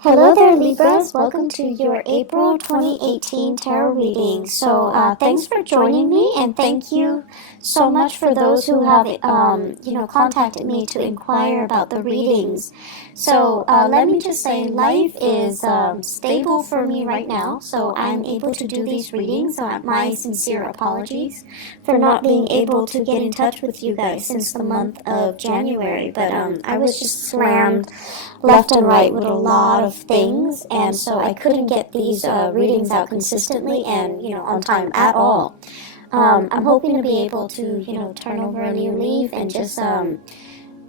Hello there, Libras. Welcome to your April 2018 tarot reading. So, thanks for joining me, and thank you so much for those who have, contacted me to inquire about the readings. So, let me just say, life is stable for me right now, so I'm able to do these readings. My sincere apologies for not being able to get in touch with you guys since the month of January, but I was just slammed left and right with a lot of things, and so I couldn't get these readings out consistently and on time at all. I'm hoping to be able to turn over a new leaf and just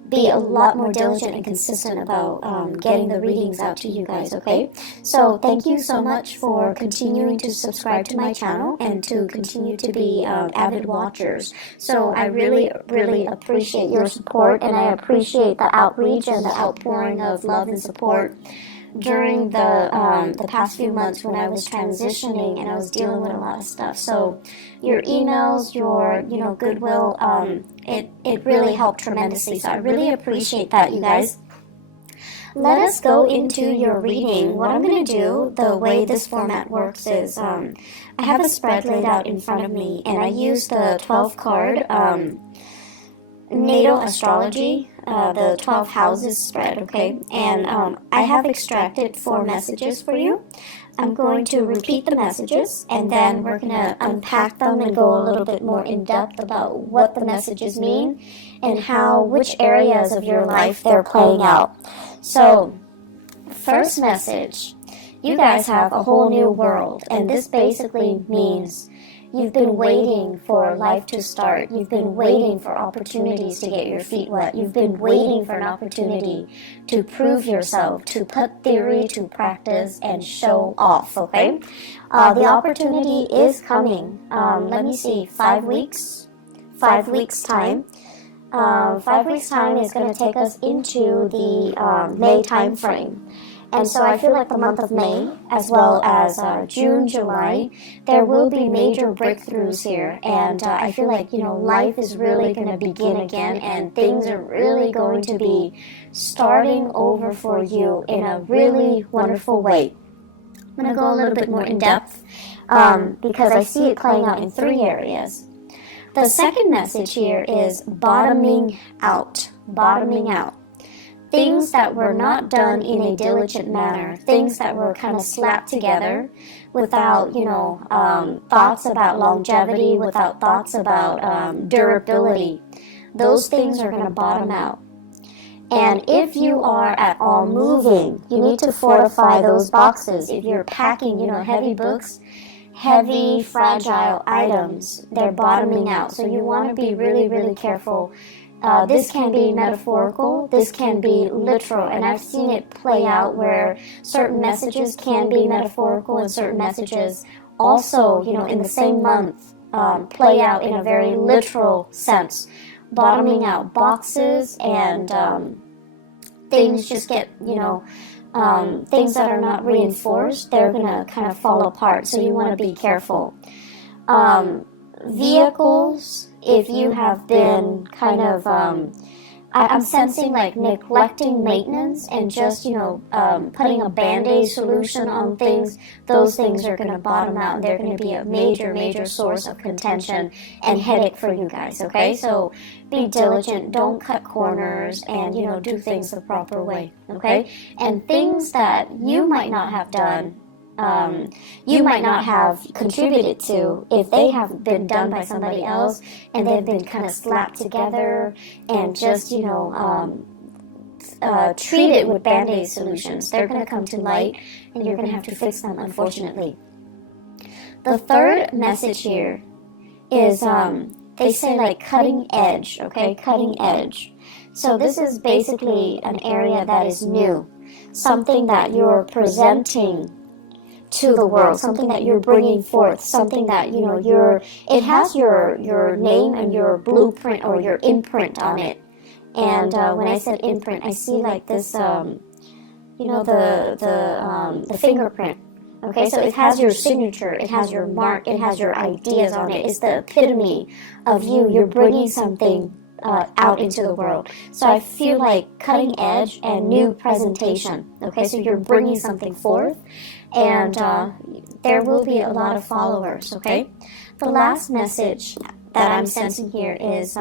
be a lot more diligent and consistent about getting the readings out to you guys, okay? So thank you so much for continuing to subscribe to my channel and to continue to be avid watchers. So I really, really appreciate your support, and I appreciate the outreach and the outpouring of love and support during the past few months when I was transitioning and I was dealing with a lot of stuff. So your emails, your goodwill, it really helped tremendously. So I really appreciate that, you guys. Let us go into your reading. What I'm going to do, the way this format works is I have a spread laid out in front of me, and I use the 12 card natal astrology, the 12 houses spread, okay? And I have extracted 4 messages for you. I'm going to repeat the messages, and then we're going to unpack them and go a little bit more in depth about what the messages mean and which areas of your life they're playing out. So, first message, you guys have a whole new world, and this basically means you've been waiting for life to start. You've been waiting for opportunities to get your feet wet. You've been waiting for an opportunity to prove yourself, to put theory to practice and show off, okay? The opportunity is coming. Let me see, 5 weeks? 5 weeks time. 5 weeks time is going to take us into the May time frame. And so I feel like the month of May, as well as June, July, there will be major breakthroughs here. And I feel like, life is really going to begin again, and things are really going to be starting over for you in a really wonderful way. I'm going to go a little bit more in depth because I see it playing out in 3 areas. The second message here is bottoming out. Bottoming out. Things that were not done in a diligent manner, things that were kind of slapped together without, thoughts about longevity, without thoughts about durability. Those things are going to bottom out. And if you are at all moving, you need to fortify those boxes. If you're packing, heavy books, heavy, fragile items, they're bottoming out. So you want to be really, really careful. This can be metaphorical, this can be literal, and I've seen it play out where certain messages can be metaphorical and certain messages also, in the same month, play out in a very literal sense. Bottoming out boxes and things just get, things that are not reinforced, they're going to kind of fall apart, so you want to be careful. Vehicles, if you have been kind of, I'm sensing like neglecting maintenance and just, putting a Band-Aid solution on things, those things are going to bottom out, and they're going to be a major, major source of contention and headache for you guys, okay? So be diligent, don't cut corners, and, do things the proper way, okay? And things that you might not have done, you might not have contributed to, if they have been done by somebody else and they've been kind of slapped together and just, treated with Band-Aid solutions. They're going to come to light and you're going to have to fix them, unfortunately. The third message here is, they say like cutting edge, okay? Cutting edge. So this is basically an area that is new, something that you're presenting to the world, something that you're bringing forth, something that, it has your name and your blueprint or your imprint on it. And when I said imprint, I see like this, the fingerprint. Okay, so it has your signature, it has your mark, it has your ideas on it. It's the epitome of you. You're bringing something out into the world. So I feel like cutting edge and new presentation. Okay, so you're bringing something forth, and there will be a lot of followers. Okay, the last message that I'm sensing here is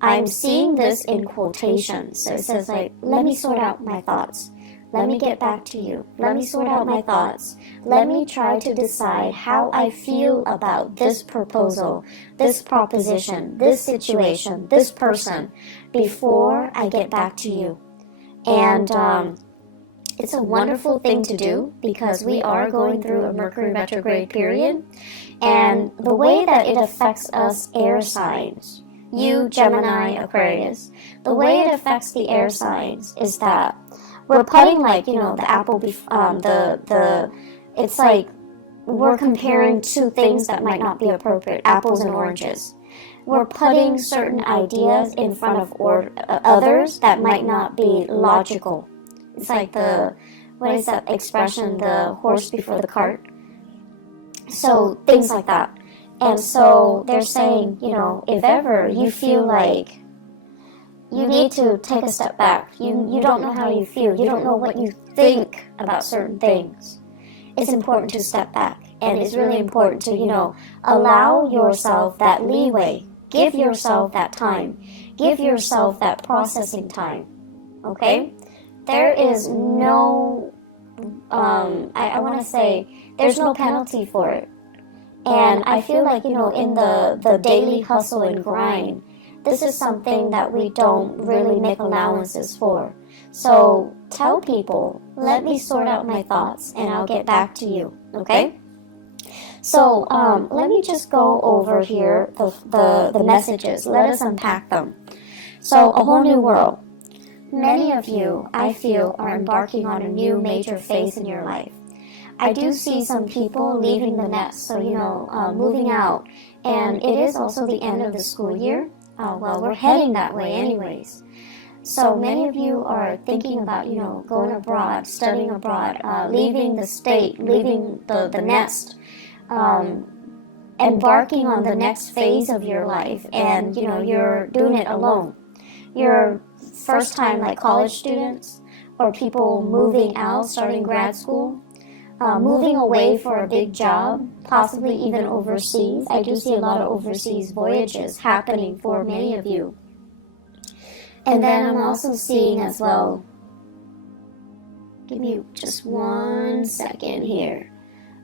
I'm seeing this in quotations. So it says like, let me sort out my thoughts. Let me get back to you. Let me sort out my thoughts. Let me try to decide how I feel about this proposal, this proposition, this situation, this person, before I get back to you. And it's a wonderful thing to do because we are going through a Mercury retrograde period. And the way that it affects us air signs, you, Gemini, Aquarius, the way it affects the air signs is that we're putting, like, you know, the apple, it's like we're comparing two things that might not be appropriate, apples and oranges. We're putting certain ideas in front of others that might not be logical. It's like what is that expression, the horse before the cart? So things like that. And so they're saying, you know, if ever you feel like you need to take a step back, you don't know how you feel, you don't know what you think about certain things, it's important to step back. And it's really important to, you know, allow yourself that leeway, give yourself that time, give yourself that processing time. Okay? There is no, I want to say, there's no penalty for it. And I feel like, you know, in the daily hustle and grind, this is something that we don't really make allowances for. So tell people, let me sort out my thoughts and I'll get back to you, okay? So let me just go over here the messages. Let us unpack them. So a whole new world. Many of you, I feel, are embarking on a new major phase in your life. I do see some people leaving the nest, so, you know, moving out. And it is also the end of the school year. Well, we're heading that way anyways. So many of you are thinking about, you know, going abroad, studying abroad, leaving the state, leaving the nest, embarking on the next phase of your life. And, you know, you're doing it alone. You're first time, like college students or people moving out, starting grad school. Moving away for a big job, possibly even overseas. I do see a lot of overseas voyages happening for many of you. And then I'm also seeing as well, give me just 1 second here.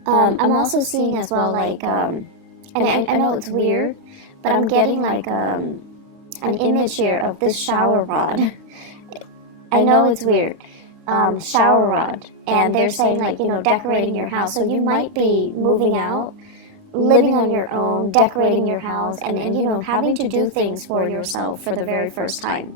I'm also seeing as well, like, and I know it's weird, but I'm getting like an image here of this shower rod. I know it's weird. Shower rod, and they're saying, like, you know, decorating your house. So you might be moving out, living on your own, decorating your house, and you know, having to do things for yourself for the very first time.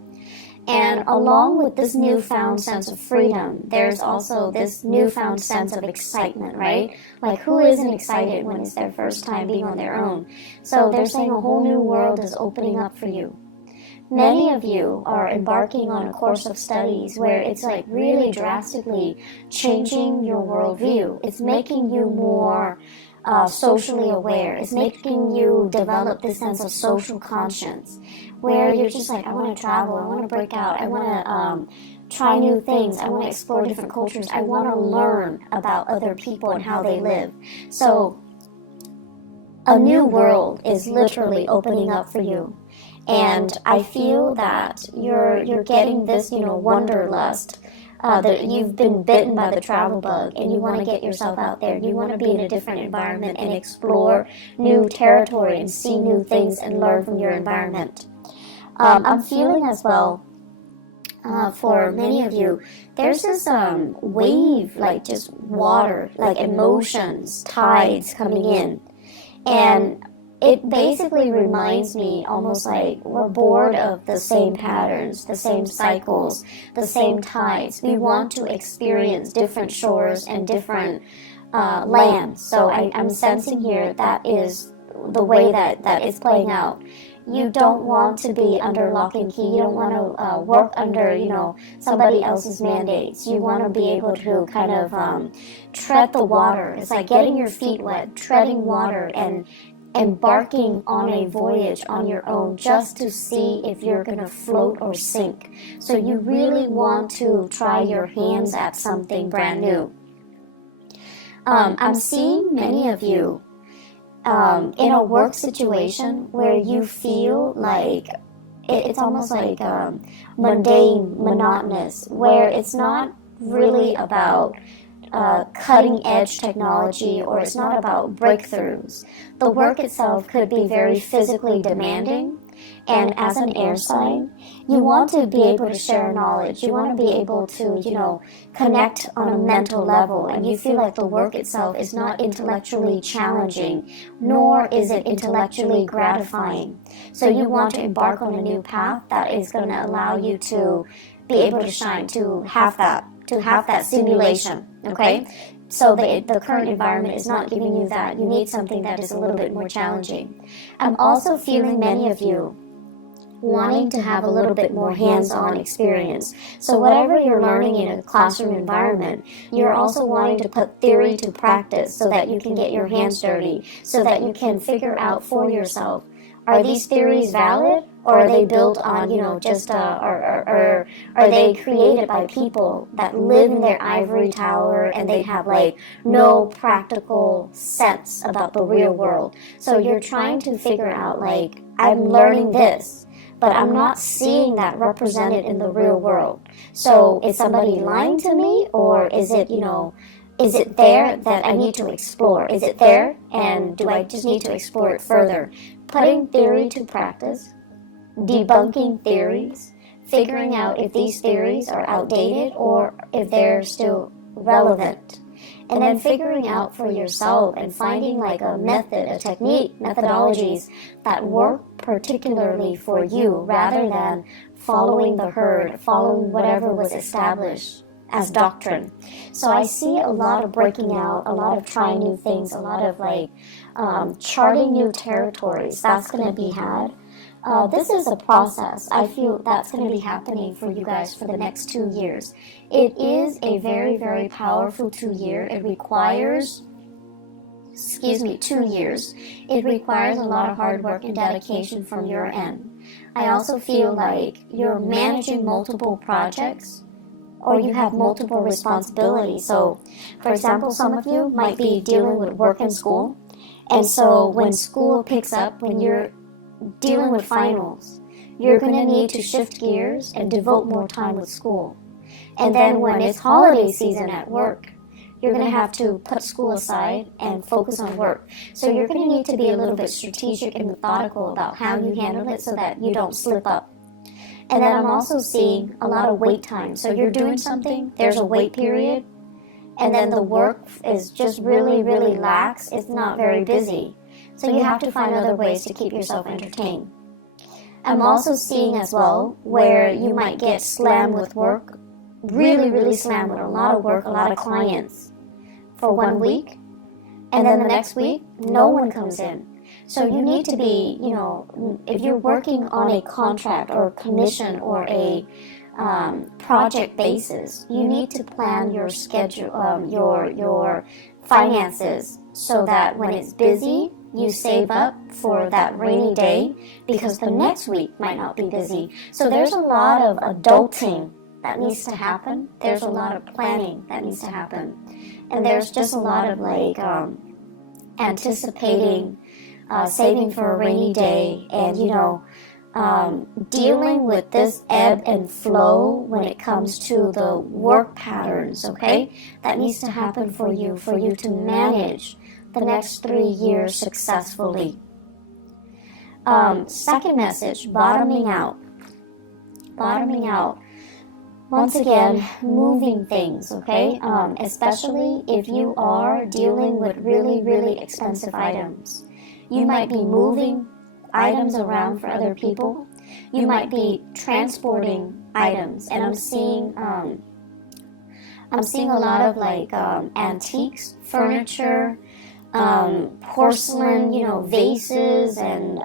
And along with this newfound sense of freedom, there's also this newfound sense of excitement, right? Like, who isn't excited when it's their first time being on their own? So they're saying a whole new world is opening up for you. Many of you are embarking on a course of studies where it's like really drastically changing your worldview. It's making you more socially aware. It's making you develop this sense of social conscience where you're just like, I want to travel, I want to break out, I want to try new things, I want to explore different cultures, I want to learn about other people and how they live. So a new world is literally opening up for you. And I feel that you're getting this, you know, wanderlust, that you've been bitten by the travel bug and you want to get yourself out there. You want to be in a different environment and explore new territory and see new things and learn from your environment. I'm feeling as well, for many of you, there's this wave, like just water, like emotions, tides coming in. And it basically reminds me almost like we're bored of the same patterns, the same cycles, the same tides. We want to experience different shores and different lands. So I'm sensing here that is the way that it's playing out. You don't want to be under lock and key. You don't want to work under, you know, somebody else's mandates. You want to be able to kind of tread the water. It's like getting your feet wet, treading water, and embarking on a voyage on your own just to see if you're going to float or sink. So you really want to try your hands at something brand new. I'm seeing many of you in a work situation where you feel like it's almost like mundane, monotonous, where it's not really about cutting edge technology, or it's not about breakthroughs. The work itself could be very physically demanding, and as an air sign, you want to be able to share knowledge. You want to be able to, connect on a mental level, and you feel like the work itself is not intellectually challenging, nor is it intellectually gratifying. So you want to embark on a new path that is going to allow you to be able to shine, to have that stimulation, okay? So the current environment is not giving you that. You need something that is a little bit more challenging. I'm also feeling many of you wanting to have a little bit more hands-on experience. So whatever you're learning in a classroom environment, you're also wanting to put theory to practice so that you can get your hands dirty, so that you can figure out for yourself, are these theories valid, or are they built on, or are they created by people that live in their ivory tower and they have like no practical sense about the real world? So you're trying to figure out, like, I'm learning this, but I'm not seeing that represented in the real world. So is somebody lying to me, or is it, is it there that I need to explore? Is it there, and do I just need to explore it further? Putting theory to practice, debunking theories, figuring out if these theories are outdated or if they're still relevant. And then figuring out for yourself and finding like a method, a technique, methodologies that work particularly for you, rather than following the herd, following whatever was established as doctrine. So I see a lot of breaking out, a lot of trying new things, a lot of like charting new territories. That's going to be had. This is a process. I feel that's going to be happening for you guys for the next 2 years. It is a very, very powerful 2 year. It requires 2 years. It requires a lot of hard work and dedication from your end. I also feel like you're managing multiple projects, or you have multiple responsibilities. So, for example, some of you might be dealing with work and school. And so when school picks up, when you're dealing with finals, you're going to need to shift gears and devote more time with school. And then when it's holiday season at work, you're going to have to put school aside and focus on work. So you're going to need to be a little bit strategic and methodical about how you handle it so that you don't slip up. And then I'm also seeing a lot of wait time. So you're doing something, there's a wait period, and then the work is just really, really lax. It's not very busy. So you have to find other ways to keep yourself entertained. I'm also seeing as well where you might get slammed with work, really, really slammed with a lot of work, a lot of clients for 1 week. And then the next week, no one comes in. So you need to be, if you're working on a contract or a commission or a project basis, you need to plan your schedule, your finances, so that when it's busy, you save up for that rainy day, because the next week might not be busy. So there's a lot of adulting that needs to happen. There's a lot of planning that needs to happen. And there's just a lot of like anticipating, saving for a rainy day, and dealing with this ebb and flow when it comes to the work patterns, okay? That needs to happen for you to manage the next 3 years successfully. Second message, bottoming out. Bottoming out. Once again, moving things, okay? Especially if you are dealing with really, really expensive items. You might be moving items around for other people. You might be transporting items, and I'm seeing a lot of like antiques, furniture, porcelain, vases and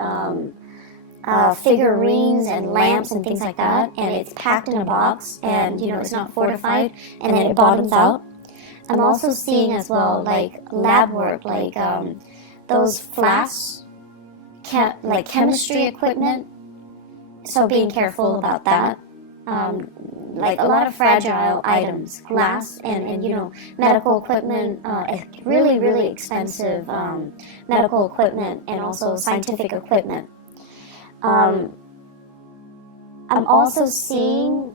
figurines and lamps and things like that, and it's packed in a box, and it's not fortified, and then it bottoms out. I'm also seeing as well like lab work, like those flasks like chemistry equipment, so being careful about that. Like a lot of fragile items, glass and you know, medical equipment, really, really expensive medical equipment, and also scientific equipment. I'm also seeing,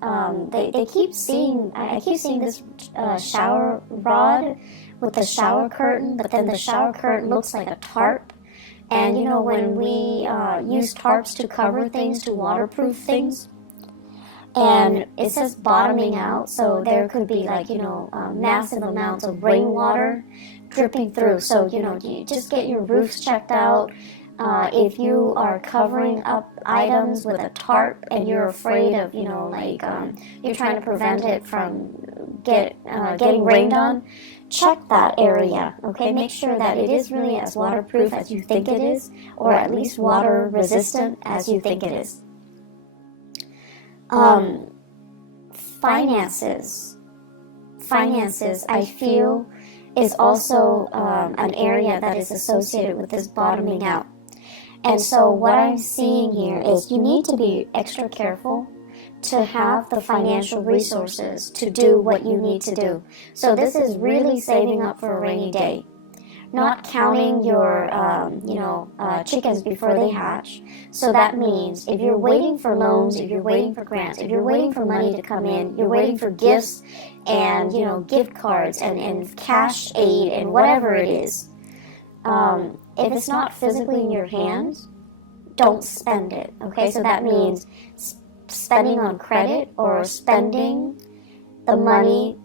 they keep seeing, I keep seeing this shower rod with the shower curtain, but then the shower curtain looks like a tarp. And you know, when we use tarps to cover things, to waterproof things, and it says bottoming out, so there could be like, you know, massive amounts of rainwater dripping through. So, you know, you just get your roofs checked out. If you are covering up items with a tarp and you're afraid of, you know, like you're trying to prevent it from getting rained on, check that area, okay? Make sure that it is really as waterproof as you think it is, or at least water resistant as you think it is. Finances, I feel, is also an area that is associated with this bottoming out. And so what I'm seeing here is you need to be extra careful to have the financial resources to do what you need to do. So this is really saving up for a rainy day. Not counting your, chickens before they hatch. So that means if you're waiting for loans, if you're waiting for grants, if you're waiting for money to come in, you're waiting for gifts and, you know, gift cards and cash aid and whatever it is. If it's not physically in your hands, don't spend it, okay? So that means spending on credit or spending the money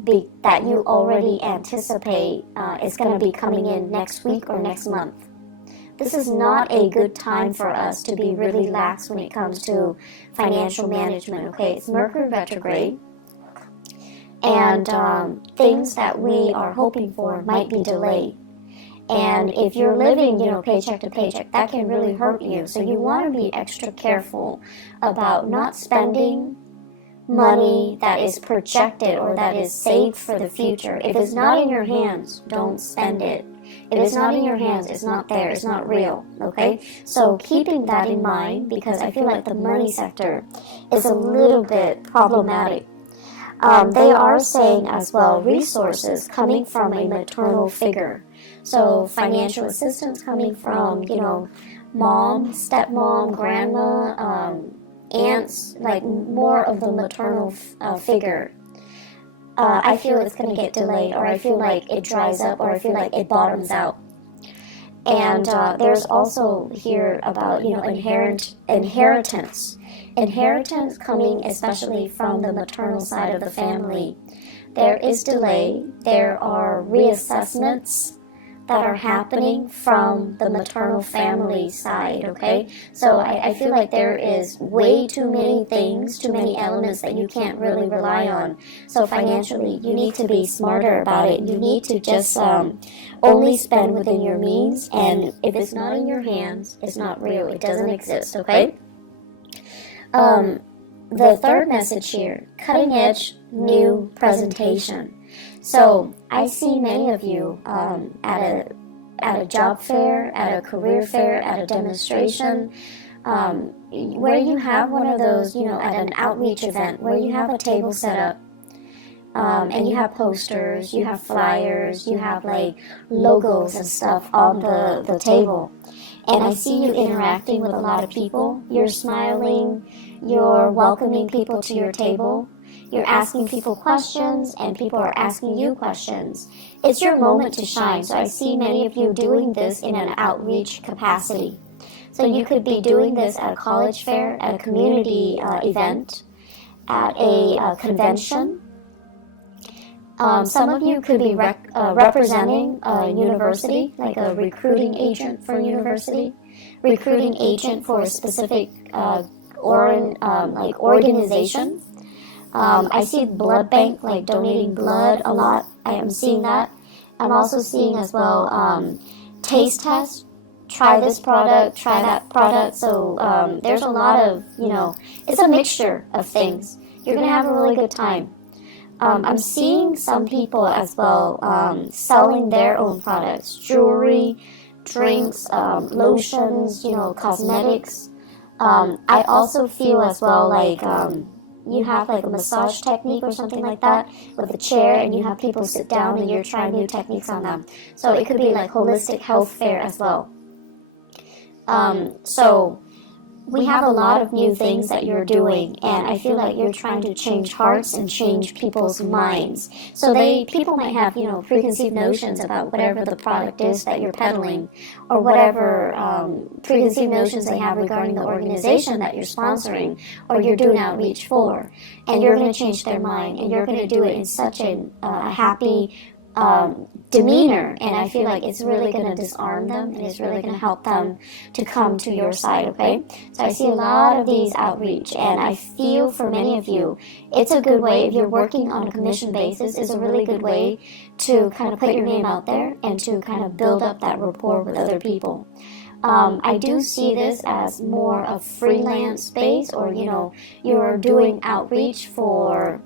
that you already anticipate is going to be coming in next week or next month. This is not a good time for us to be really lax when it comes to financial management, okay? It's Mercury retrograde, and things that we are hoping for might be delayed. And if you're living, you know, paycheck to paycheck, that can really hurt you. So you want to be extra careful about not spending money that is projected or that is saved for the future. If it's not in your hands, don't spend it. If it's not in your hands, it's not there, it's not real, okay? So keeping that in mind, because I feel like the money sector is a little bit problematic. They are saying as well resources coming from a maternal figure. So financial assistance coming from, you know, mom, stepmom, grandma, aunts, like more of the maternal figure. I feel it's going to get delayed, or I feel like it dries up, or I feel like it bottoms out. And there's also here about, you know, inheritance. Inheritance coming especially from the maternal side of the family. There is delay. There are reassessments that are happening from the maternal family side, okay? So I feel like there is way too many things, too many elements that you can't really rely on. So financially, you need to be smarter about it. You need to just only spend within your means, and if it's not in your hands, it's not real. It doesn't exist, okay? The third message here, cutting edge new presentation. So I see many of you at a job fair, at a career fair, at a demonstration, where you have one of those, you know, at an outreach event where you have a table set up, and you have posters, you have flyers, you have like logos and stuff on the table. And I see you interacting with a lot of people. You're smiling, you're welcoming people to your table. You're asking people questions, and people are asking you questions. It's your moment to shine. So I see many of you doing this in an outreach capacity. So you could be doing this at a college fair, at a community event, at a convention. Some of you could be representing a university, like a recruiting agent for a university, recruiting agent for a specific organization. I see blood bank, like donating blood a lot. I am seeing that. I'm also seeing as well taste test. Try this product, try that product. So there's a lot of, you know, it's a mixture of things. You're going to have a really good time. I'm seeing some people as well selling their own products, jewelry, drinks, lotions, cosmetics. I also feel as well like you have like a massage technique or something like that with a chair, and you have people sit down and you're trying new techniques on them. So it could be like holistic health fair as well. So we have a lot of new things that you're doing, and I feel like you're trying to change hearts and change people's minds. So people might have, preconceived notions about whatever the product is that you're peddling, or whatever preconceived notions they have regarding the organization that you're sponsoring or you're doing outreach for. And you're going to change their mind, and you're going to do it in such a happy demeanor, and I feel like it's really going to disarm them, and it's really going to help them to come to your side, okay? So I see a lot of these outreach, and I feel for many of you, it's a good way, if you're working on a commission basis, it's a really good way to kind of put your name out there and to kind of build up that rapport with other people. I do see this as more of freelance space, or, you're doing outreach for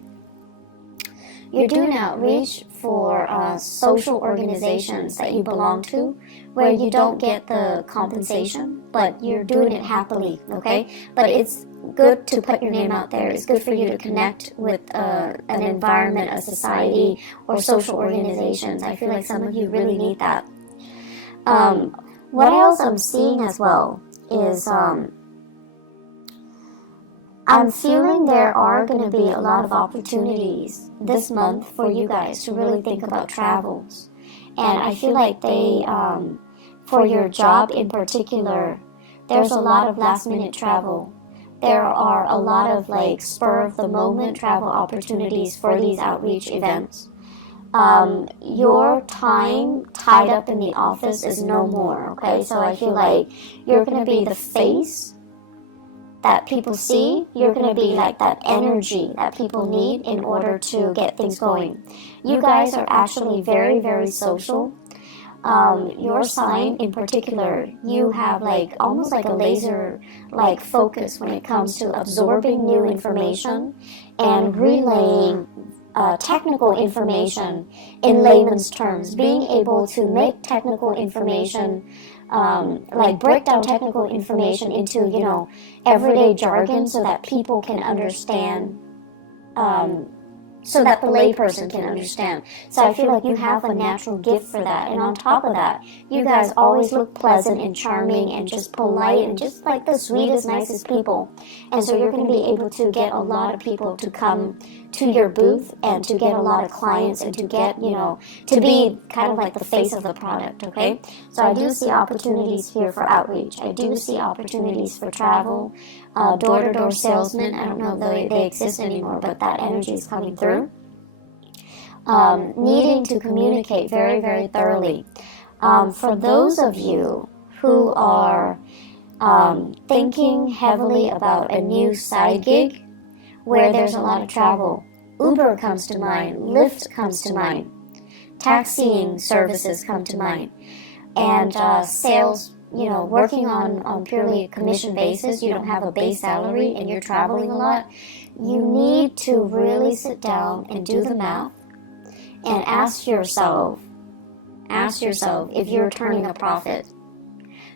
social organizations that you belong to, where you don't get the compensation, but you're doing it happily, okay? But it's good to put your name out there. It's good for you to connect with an environment, a society, or social organizations. I feel like some of you really need that. What else I'm seeing as well is I'm feeling there are going to be a lot of opportunities this month for you guys to really think about travels. And I feel like for your job in particular, there's a lot of last minute travel. There are a lot of like spur of the moment travel opportunities for these outreach events. Your time tied up in the office is no more, okay? So I feel like you're going to be the face that people see. You're going to be like that energy that people need in order to get things going. You guys are actually very, very social. Your sign in particular, you have like almost like a laser like focus when it comes to absorbing new information and relaying technical information in layman's terms, being able to make technical information like break down technical information into, everyday jargon so that people can understand, so that the layperson can understand. So I feel like you have a natural gift for that. And on top of that, you guys always look pleasant and charming and just polite and just like the sweetest, nicest people. And so you're going to be able to get a lot of people to come to your booth and to get a lot of clients and to get, to be kind of like the face of the product, okay? So I do see opportunities here for outreach. I do see opportunities for travel, door-to-door salesmen. I don't know if they exist anymore, but that energy is coming through. Needing to communicate very, very thoroughly. For those of you who are thinking heavily about a new side gig where there's a lot of travel, Uber comes to mind, Lyft comes to mind, taxiing services come to mind, and sales, working on purely a commission basis, you don't have a base salary and you're traveling a lot, you need to really sit down and do the math and ask yourself if you're turning a profit.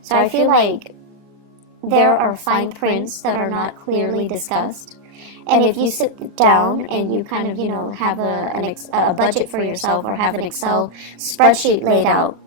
So I feel like there are fine prints that are not clearly discussed. And if you sit down and you kind of, have a budget for yourself, or have an Excel spreadsheet laid out,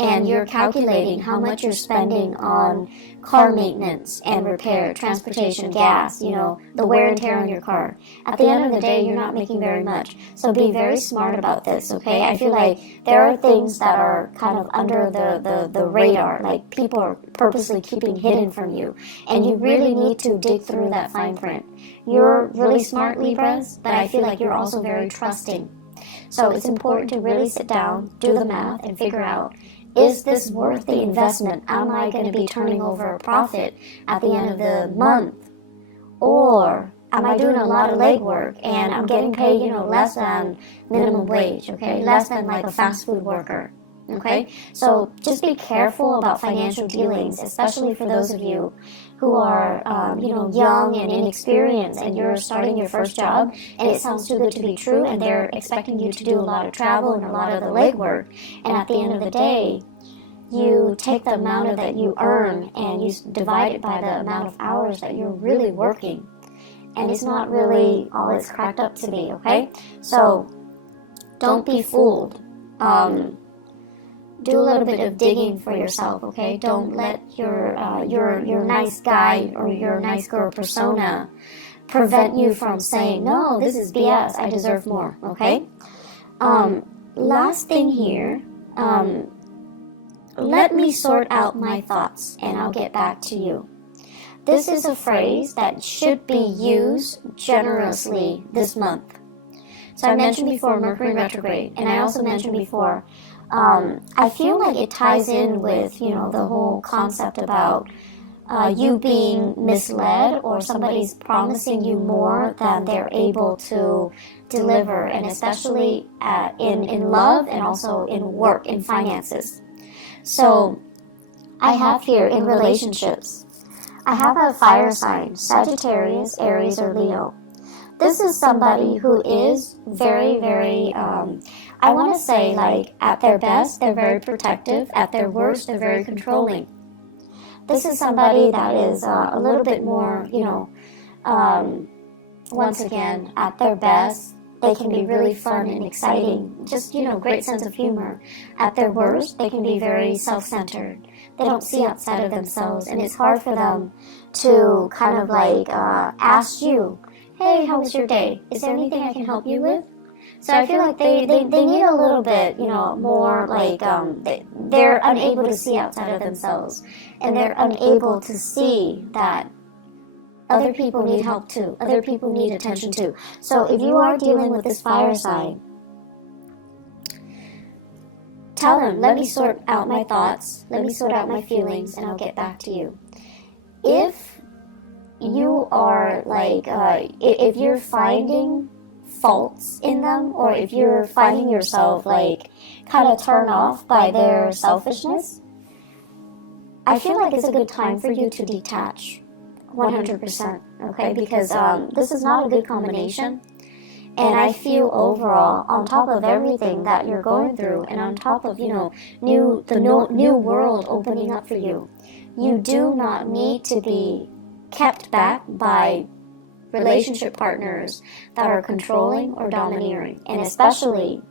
and you're calculating how much you're spending on car maintenance and repair, transportation, gas, the wear and tear on your car. At the end of the day, you're not making very much. So be very smart about this, okay? I feel like there are things that are kind of under the radar, like people are purposely keeping hidden from you. And you really need to dig through that fine print. You're really smart, Libras, but I feel like you're also very trusting. So it's important to really sit down, do the math, and figure out, is this worth the investment? Am I going to be turning over a profit at the end of the month? Or am I doing a lot of legwork and I'm getting paid, less than minimum wage, okay? Less than like a fast food worker, okay? So just be careful about financial dealings, especially for those of you who are, young and inexperienced, and you're starting your first job, and it sounds too good to be true, and they're expecting you to do a lot of travel and a lot of the legwork, and at the end of the day, you take the amount of that you earn and you divide it by the amount of hours that you're really working. And it's not really all it's cracked up to be, okay? So don't be fooled. Do a little bit of digging for yourself, okay? Don't let your nice guy or your nice girl persona prevent you from saying, no, this is BS, I deserve more, okay? Last thing here, let me sort out my thoughts and I'll get back to you. This is a phrase that should be used generously this month. So I mentioned before Mercury retrograde, and I also mentioned before, I feel like it ties in with, the whole concept about you being misled or somebody's promising you more than they're able to deliver, and especially in love and also in work, in finances. So I have here in relationships, I have a fire sign, Sagittarius, Aries, or Leo. This is somebody who is very, very, I want to say, like, at their best, they're very protective. At their worst, they're very controlling. This is somebody that is a little bit more, once again, at their best, they can be really fun and exciting. Just, great sense of humor. At their worst, they can be very self-centered. They don't see outside of themselves, and it's hard for them to kind of like ask you, hey, how was your day? Is there anything I can help you with? So I feel like they need a little bit, more like they're unable to see outside of themselves, and they're unable to see that other people need help too. Other people need attention too. So if you are dealing with this fire sign, tell them, let me sort out my thoughts, let me sort out my feelings, and I'll get back to you. If you are like, if you're finding faults in them, or if you're finding yourself like kind of turned off by their selfishness, I feel like it's a good time for you to detach 100%, okay? Because this is not a good combination. And I feel overall, on top of everything that you're going through, and on top of, the new world opening up for you, you do not need to be kept back by relationship partners that are controlling or domineering. And especially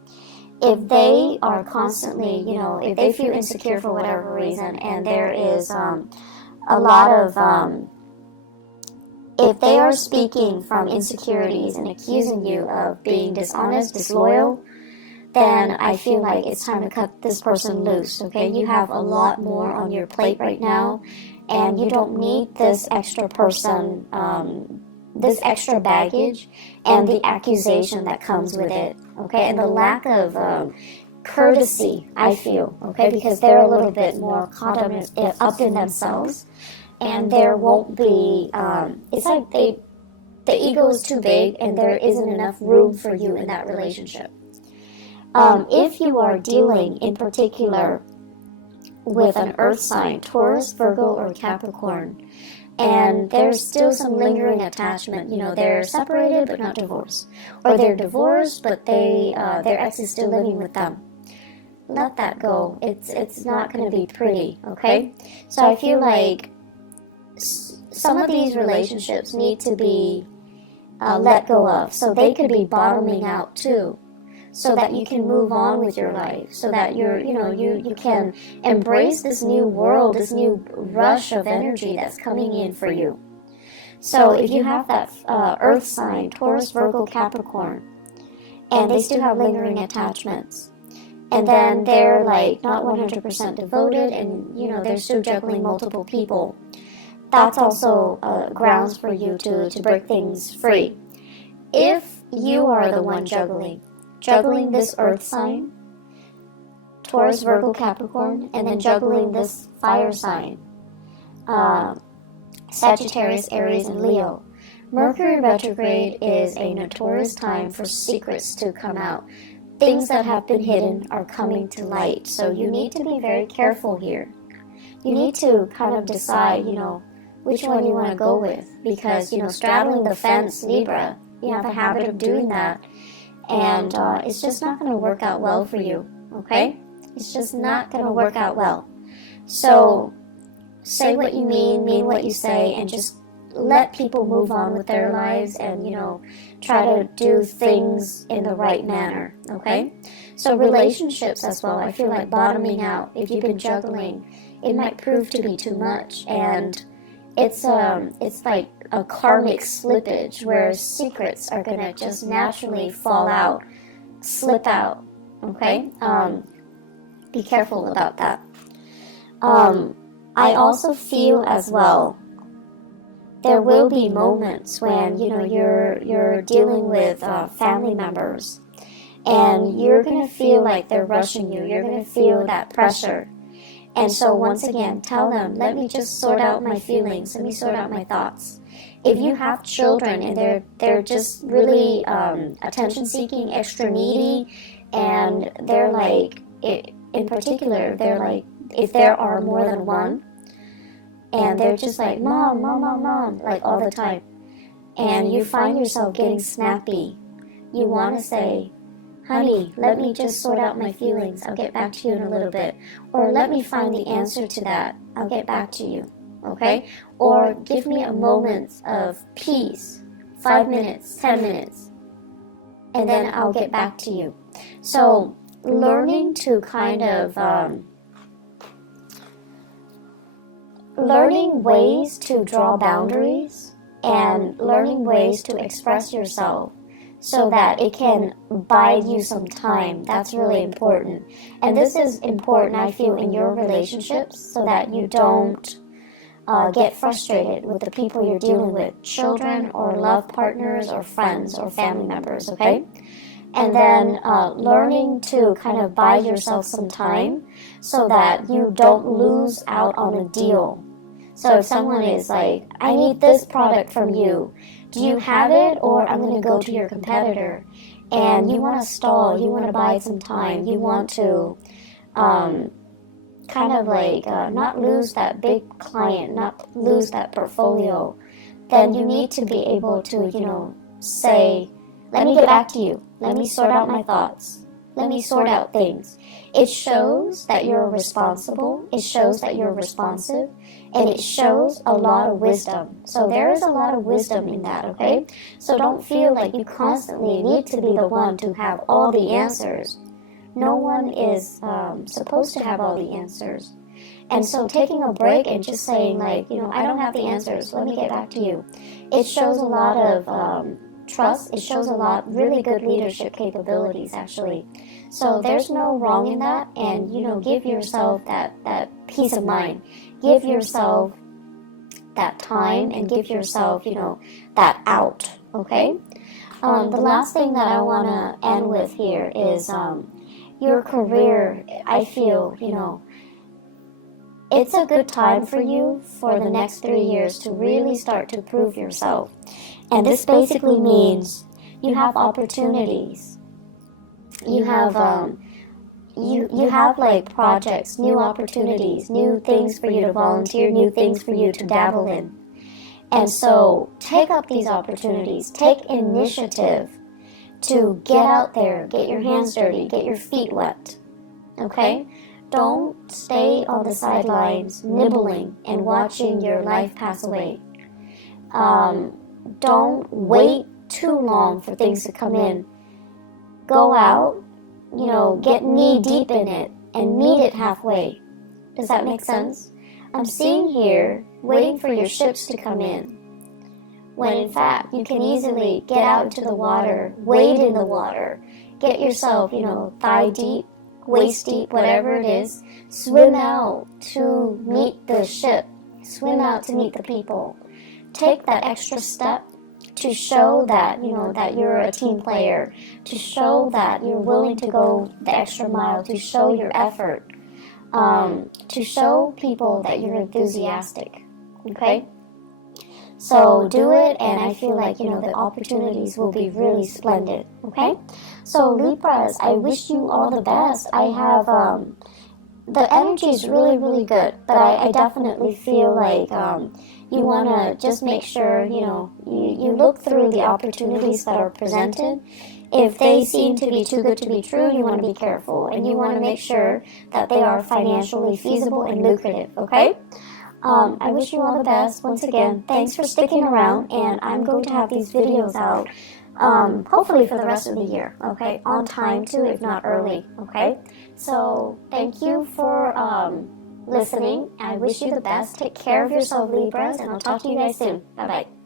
if they are constantly, if they feel insecure for whatever reason, and there is a lot of... if they are speaking from insecurities and accusing you of being dishonest, disloyal, then I feel like it's time to cut this person loose, okay? You have a lot more on your plate right now, and you don't need this extra person, this extra baggage, and the accusation that comes with it, okay? And the lack of courtesy, I feel, okay? Because they're a little bit more caught up in themselves. And there won't be, it's like the ego is too big and there isn't enough room for you in that relationship. If you are dealing in particular with an earth sign, Taurus, Virgo, or Capricorn, and there's still some lingering attachment, they're separated but not divorced, or they're divorced but their ex is still living with them. Let that go. It's not going to be pretty, okay? So I feel like some of these relationships need to be let go of, so they could be bottoming out too, so that you can move on with your life, so that you can embrace this new world, this new rush of energy that's coming in for you. So if you have that earth sign, Taurus, Virgo, Capricorn, and they still have lingering attachments, and then they're like not 100% devoted, and they're still juggling multiple people, that's also grounds for you to break things free. If you are the one juggling this earth sign, Taurus, Virgo, Capricorn, and then juggling this fire sign, Sagittarius, Aries, and Leo, Mercury retrograde is a notorious time for secrets to come out. Things that have been hidden are coming to light, so you need to be very careful here. You need to kind of decide, which one you want to go with, because, straddling the fence, Libra, you have a habit of doing that, and it's just not going to work out well for you, okay? It's just not going to work out well. So say what you mean what you say, and just let people move on with their lives, and, you know, try to do things in the right manner, okay? So relationships as well, I feel like bottoming out. If you've been juggling, it might prove to be too much, and it's like a karmic slippage where secrets are gonna just naturally fall out, slip out, okay? Be careful about that. I also feel as well, there will be moments when, you know, you're dealing with family members, and you're gonna feel like they're rushing you. You're gonna feel that pressure. And so once again, tell them, let me just sort out my feelings. Let me sort out my thoughts. If you have children and they're just really attention-seeking, extra needy, and they're like, in particular, they're like, if there are more than one, and they're just like, mom, mom, mom, mom, like all the time, and you find yourself getting snappy, you want to say, honey, let me just sort out my feelings. I'll get back to you in a little bit. Or let me find the answer to that. I'll get back to you. Okay? Or give me a moment of peace. 5 minutes, 10 minutes. And then I'll get back to you. So learning to kind of learning ways to draw boundaries and learning ways to express yourself so that it can buy you some time. That's really important. And this is important, I feel, in your relationships, so that you don't get frustrated with the people you're dealing with, children or love partners or friends or family members, okay? And then learning to kind of buy yourself some time so that you don't lose out on a deal. So if someone is like, I need this product from you, do you have it, or I'm going to go to your competitor, and you want to stall, you want to buy some time, you want to kind of like not lose that big client, not lose that portfolio, then you need to be able to, you know, say, let me get back to you, let me sort out my thoughts, let me sort out things. It shows that you're responsible, it shows that you're responsive, and it shows a lot of wisdom. So there is a lot of wisdom in that, okay? So don't feel like you constantly need to be the one to have all the answers. No one is supposed to have all the answers. And so taking a break and just saying, like, you know, I don't have the answers, let me get back to you. It shows a lot of trust. It shows a lot really good leadership capabilities, actually. So there's no wrong in that, and, you know, give yourself that peace of mind. Give yourself that time, and give yourself, you know, that out, okay? The last thing that I want to end with here is your career. I feel, you know, it's a good time for you for the next 3 years to really start to prove yourself. And this basically means you have opportunities. You have you have like projects, new opportunities, new things for you to volunteer, new things for you to dabble in. And so take up these opportunities, take initiative to get out there, get your hands dirty, get your feet wet, okay? Don't stay on the sidelines nibbling and watching your life pass away. Don't wait too long for things to come in. Go out, you know, get knee deep in it and meet it halfway. Does that make sense? I'm seeing here, waiting for your ships to come in, when in fact you can easily get out into the water, wade in the water, get yourself, you know, thigh deep, waist deep, whatever it is, swim out to meet the ship, swim out to meet the people. Take that extra step to show that, you know, that you're a team player, to show that you're willing to go the extra mile, to show your effort, to show people that you're enthusiastic, okay? So do it, and I feel like, you know, the opportunities will be really splendid, okay? So Libras, I wish you all the best. I have, the energy is really, really good, but I definitely feel like you want to just make sure, you look through the opportunities that are presented. If they seem to be too good to be true, you want to be careful, and you want to make sure that they are financially feasible and lucrative, okay? I wish you all the best. Once again, thanks for sticking around, and I'm going to have these videos out, hopefully for the rest of the year, okay? On time too, if not early, okay? So, thank you for listening. I wish you the best. Take care of yourself, Libras, and I'll talk to you guys soon. Bye-bye.